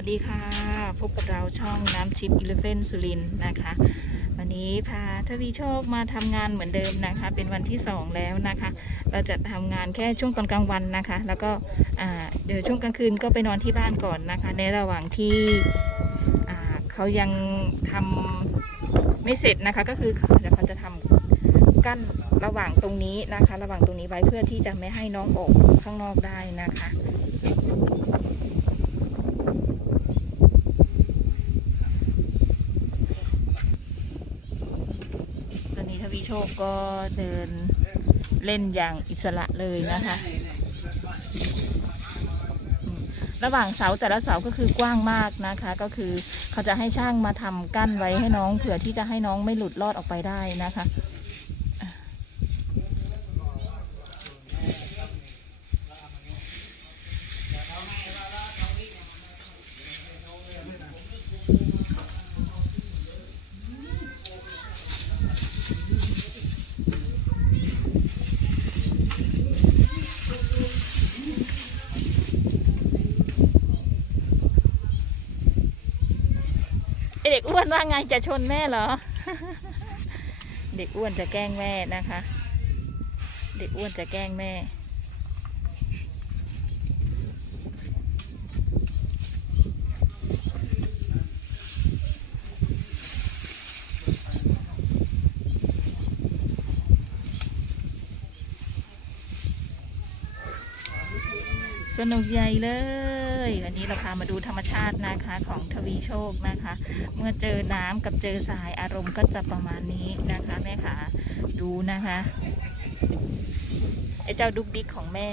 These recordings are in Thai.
วัสดีค่ะ พบกับเราช่องน้ำชิปอิเลฟเฟนสุรินนะคะ วันนี้พาทวีโชคมาทำงานเหมือนเดิมนะคะ เป็นวันที่2แล้วนะคะ เราจะทำงานแค่ช่วงตอนกลางวันนะคะ แล้วก็เดี๋ยวช่วงกลางคืนก็ไปนอนที่บ้านก่อนนะคะ ในระหว่างที่เขายังทำไม่เสร็จนะคะ ก็คือเดี๋ยวเขาจะทำกั้นระหว่างตรงนี้นะคะ ระหว่างตรงนี้ไว้เพื่อที่จะไม่ให้น้องออกข้างนอกได้นะคะ ตอนนี้ทวี โชคก็เดินเล่นอย่างอิสระเลยนะคะ ระหว่างเสาแต่ละเสาก็คือกว้างมากนะคะ ก็คือเขาจะให้ช่างมาทำกั้นไว้ให้น้องเผื่อที่จะให้น้องไม่หลุดรอดออกไปได้นะคะ ไอ้วนว่าไงจะชนแม่เหรอ เด็กอ้วนจะแกล้งแม่นะคะ เด็กอ้วนจะแกล้งแม่สนุกใหญ่เลย วันนี้เราพามาดูธรรมชาตินะคะของทวีโชคนะคะ เมื่อเจอน้ำกับเจอทรายอารมณ์ก็จะประมาณนี้นะคะแม่ขาดูนะคะไอ้เจ้าดุกดิกของแม่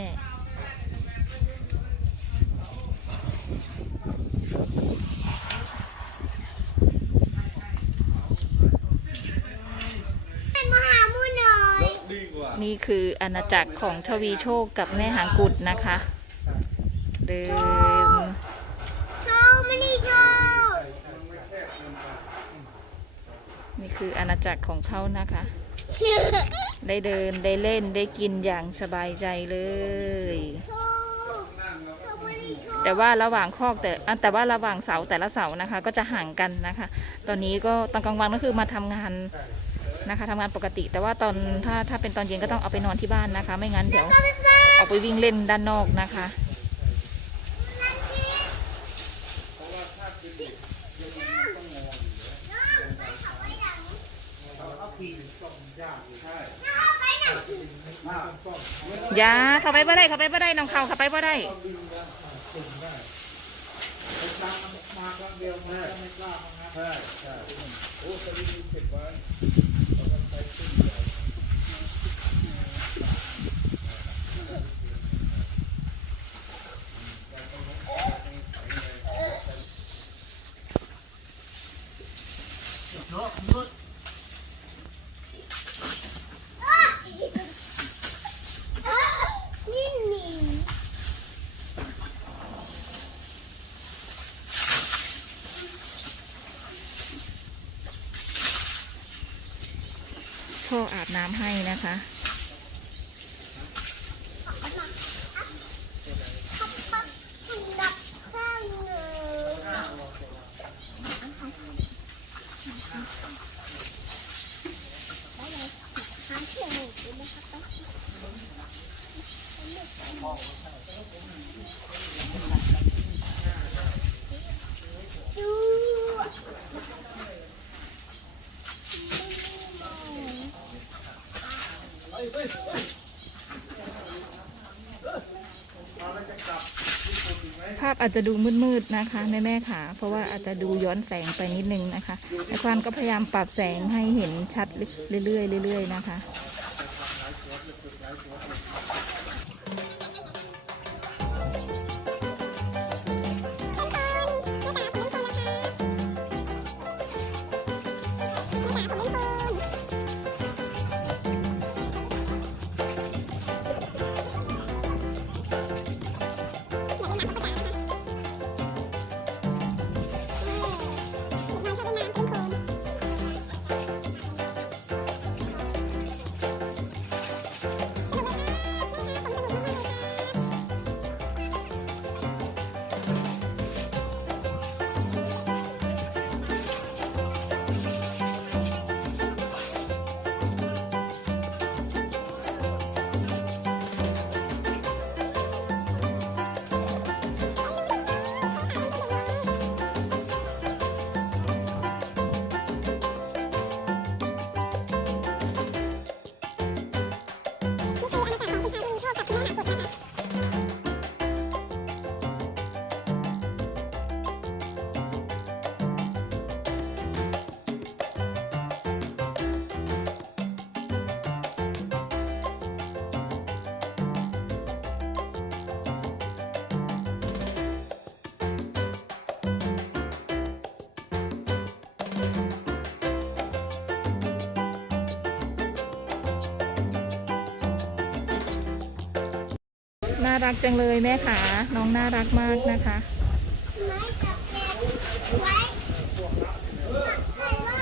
มาหามูหน่อยดีกว่านี่คืออาณาจักรของทวีโชคกับแม่หางกุดนะคะ เดิน โชว์ไม่ได้โชว์ นี่คืออาณาจักรของเขานะคะ ได้เดินได้เล่นได้กินอย่างสบายใจเลยโชว์โชว์ไม่ได้โชว์แต่ว่าระหว่างคอกแต่อะแต่ว่าระหว่างเสาแต่ละเสานะคะ ก็จะห่างกันนะคะ ตอนนี้ก็ตอนกลางวันก็คือมาทำงานนะคะทำงานปกติ แต่ว่าตอนถ้าถ้าเป็นตอนเย็นก็ต้องเอาไปนอนที่บ้านนะคะ ไม่งั้นเดี๋ยวออกไปวิ่งเล่นด้านนอกนะคะ ย่าเข้าไปบ่ได้เข้าไปบ่ได้น้องเขาเข้าไปบ่ได้ใช่ใช่โอ้สลิงเก็บไว้เราทำไปขึ้นใหญ่ นี่นี่ พ่ออาบน้ำให้นะคะพับพับดับข้างหนึ่งหาเสียงหนึ่งดูนะครับดู ภาพอาจจะดูมืดๆนะคะแม่แม่ๆค่ะเพราะว่าอาจจะดูย้อนแสงไปนิดนึงนะคะไอควานก็พยายามปรับแสงให้เห็นชัดเรื่อยๆเรื่อยๆนะคะ น่ารักจังเลยแม่ขาน้องน่ารักมากนะคะ ไม้กับแกะไว้ใครว่า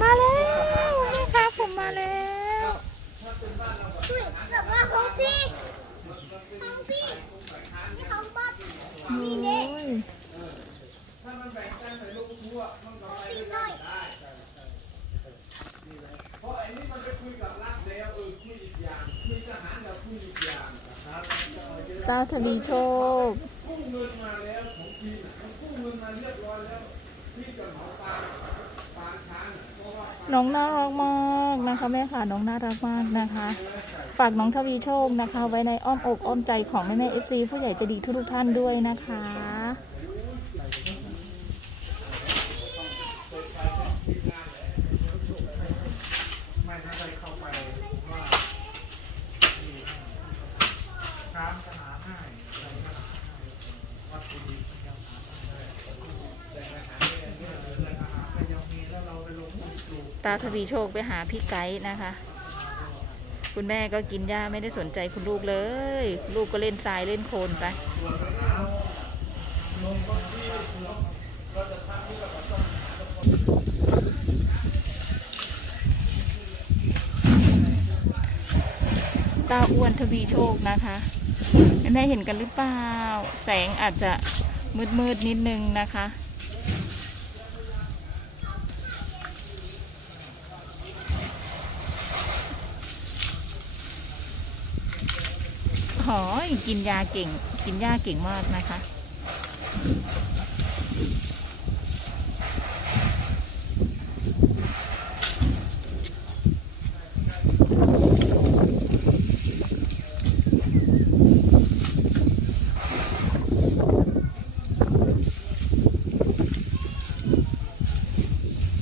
มาแล้วแม่ขาผมมาแล้ว ช่วยกับว่าของพี่ของพี่นี่ของบ๊อบ โอ้ย พี่น้อย เพราะไอ้นี่มันไปคุยกับรัฐแล้วเออคุยอีกอย่างคุยทหารกับคุยอีกอย่างนะครับ ตาธนีโชคกู้เงินมาแล้วของจีนมันกู้เงินมาเรียบร้อยแล้วที่จะเหมาปางปางช้างเพราะว่าน้องน่ารักมากนะคะแม่ค่ะน้องน่ารักมากนะคะ ฝากน้องทวีโชคนะคะ ไว้ในอ้อมอกอ้อมใจของแม่แม่เอฟซีผู้ใหญ่ใจะดีทุกๆท่านด้วยนะคะ ไม่ถ้าได้เข้าไปผมว่าช้างจะหาง่ายอะไรก็หาง่ายวัตถุดิบมันยังหาง่ายแต่อาหารเนี่ยเนี่ยเลยอาหารก็ยังมีแล้วเราไปลงทุนปลูก ตาทวีโชคไปหาพี่ไกด์นะคะ คุณแม่ก็กินหญ้าไม่ได้สนใจคุณลูกเลย ลูกก็เล่นทรายเล่นโคลนไปตาอ้วนทวีโชคนะคะแม่เห็นกันหรือเปล่า แสงอาจจะมืดมืดๆนิดนึงนะคะ หอยกินยาเก่ง กินยาเก่งมากนะคะ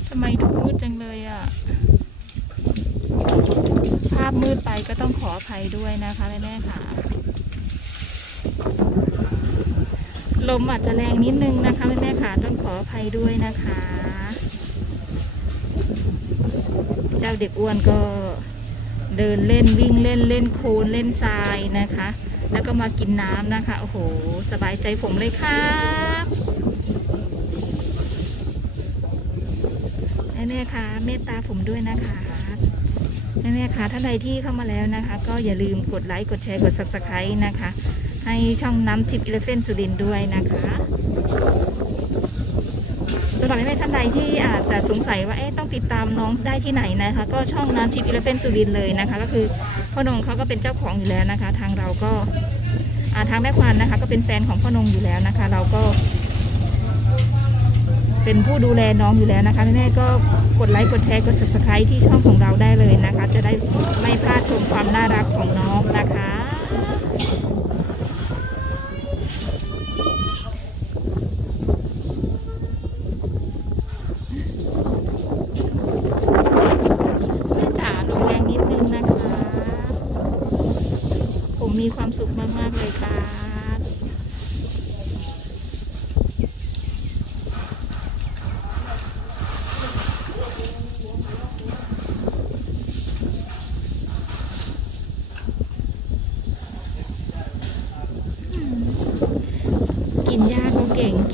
ทำไมดูมืดจังเลยอะภาพมืดไปก็ต้องขออภัยด้วยนะคะแม่แม่ๆค่ะ ลมอาจจะแรงนิดนึงนะคะแม่ๆค่ะต้องขออภัยด้วยนะคะ เจ้าเด็กอ้วนก็เดินเล่นวิ่งเล่นเล่นโคลนเล่นทรายนะคะ แล้วก็มากินน้ำนะคะ โอ้โห สบายใจผมเลยครับแม่ๆค่ะเมตตาผมด้วยนะคะแม่แม่คะท่านใดที่เข้ามาแล้วนะคะ ก็อย่าลืมกดไลค์กดแชร์กด subscribe นะคะ ให้ช่องน้ำทิพย์อิเลฟเฟนสุรินด้วยนะคะสำหรับแม่ท่านใดที่อาจจะสงสัยว่าเอ๊ะต้องติดตามน้องได้ที่ไหนนะคะ ก็ช่องน้ำทิพย์อิเลฟเฟนสุรินเลยนะคะ ก็คือพ่อนงเขาก็เป็นเจ้าของอยู่แล้วนะคะ ทางเราก็าทางแม่ควานนะคะ ก็เป็นแฟนของพ่อนงอยู่แล้วนะคะ เราก็ เป็นผู้ดูแลน้องอยู่แล้วนะคะแม่ก็กดไลค์กดแชร์กด subscribe ที่ช่องของเราได้เลยนะคะ จะได้ไม่พลาดชมความน่ารักของน้องนะคะ แม่จ๋าลงแรงนิดนึงนะคะ ผมมีความสุขมาก ๆ เลยครับ กินหญ้า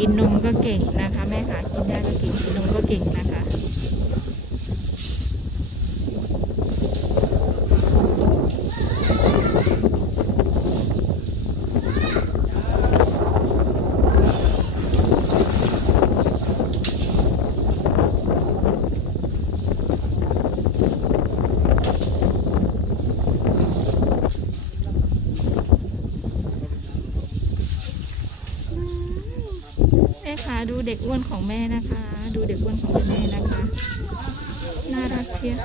กินนมก็เก่งนะคะ แม่ค่ะกินหญ้าก็เก่งกินนมก็เก่งนะคะ แม่คะดูเด็กอ้วนของแม่นะคะ ดูเด็กอ้วนของแม่นะคะ น่ารักเชียว